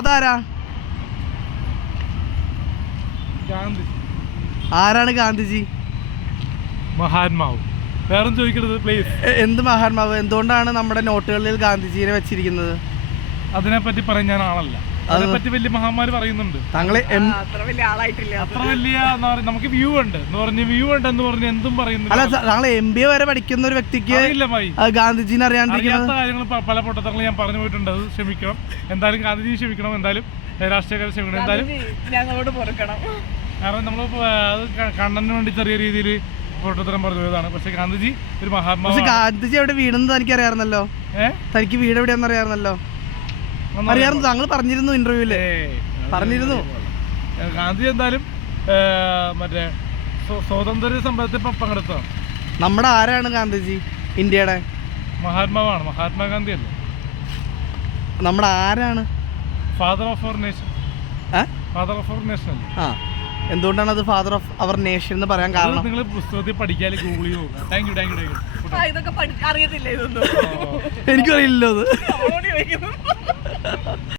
അതാരാ? ആരാണ് ഗാന്ധിജി? മഹാത്മാവ്. വേറെ ചോദിക്കരുത് പ്ലീസ്. എന്ത് മഹാത്മാവ്? എന്തുകൊണ്ടാണ് നമ്മുടെ നോട്ടുകളിൽ ഗാന്ധിജിയെ വെച്ചിരിക്കുന്നത്? അതിനെപ്പറ്റി പറയാൻ ഞാൻ ആളല്ല. അതിനെപ്പറ്റി വലിയ മഹാന്മാര് പറയുന്നുണ്ട്. താങ്കളെ അത്ര വലിയ ആളായിട്ടില്ല. അത്ര വലിയ നമുക്ക് വ്യൂ ഉണ്ട് എന്ന് പറഞ്ഞ് എന്തും പറയുന്നു. അല്ല, താങ്കൾ MBA വരെ പഠിക്കുന്ന ഒരു വ്യക്തിക്ക് ഗാന്ധിജിനെ അറിയാത്ത കാര്യങ്ങൾ പല പൊട്ടത്തങ്ങളും ഞാൻ പറഞ്ഞു പോയിട്ടുണ്ട്. അത് ക്ഷമിക്കണം. എന്തായാലും ഗാന്ധിജി ക്ഷമിക്കണം. എന്തായാലും രാഷ്ട്രീയക്കാരെ ക്ഷമിക്കണം. എന്തായാലും ഞങ്ങളോട് പൊറുക്കണം. കാരണം നമ്മൾ അത് കണ്ണന് വേണ്ടി ചെറിയ രീതിയിൽ പൊട്ടത്തരം പറഞ്ഞു പോയതാണ്. പക്ഷെ ഗാന്ധിജി ഒരു മഹാത്മാവ്. ഗാന്ധിജി എവിടെ വീണെന്ന് തനിക്ക് അറിയാറുന്നല്ലോ. തനിക്ക് വീട് എവിടെയാണെന്ന് അറിയാറുന്നല്ലോ. അറിയാറുന്നു, താങ്കൾ പറഞ്ഞിരുന്നു, ഇന്റർവ്യൂല് പറഞ്ഞിരുന്നു. ഗാന്ധിജി എന്തായാലും മറ്റേ സ്വാതന്ത്ര്യ സമരത്തിൽ പങ്കെടുത്തോ. നമ്മുടെ ആരാണ് ഗാന്ധിജി? ഇന്ത്യയുടെ മഹാത്മാവാണ്. മഹാത്മാഗാന്ധി അല്ലേ നമ്മുടെ ആരാണ്? Father of our nation. Father of our nation അല്ലേ? ആ, എന്തുകൊണ്ടാണ് അത് ഫാദർ ഓഫ് അവർ നേഷൻ എന്ന് പറയാൻ കാരണം? നിങ്ങൾ പുസ്തകത്തിൽ പഠിക്കാൻ ഗൂഗിൾ ചെയ്ത് നോക്കാം. Thank you. ഇതൊക്കെ അറിയത്തില്ല, ഇതൊന്നും എനിക്കറിയില്ലല്ലോ അത്.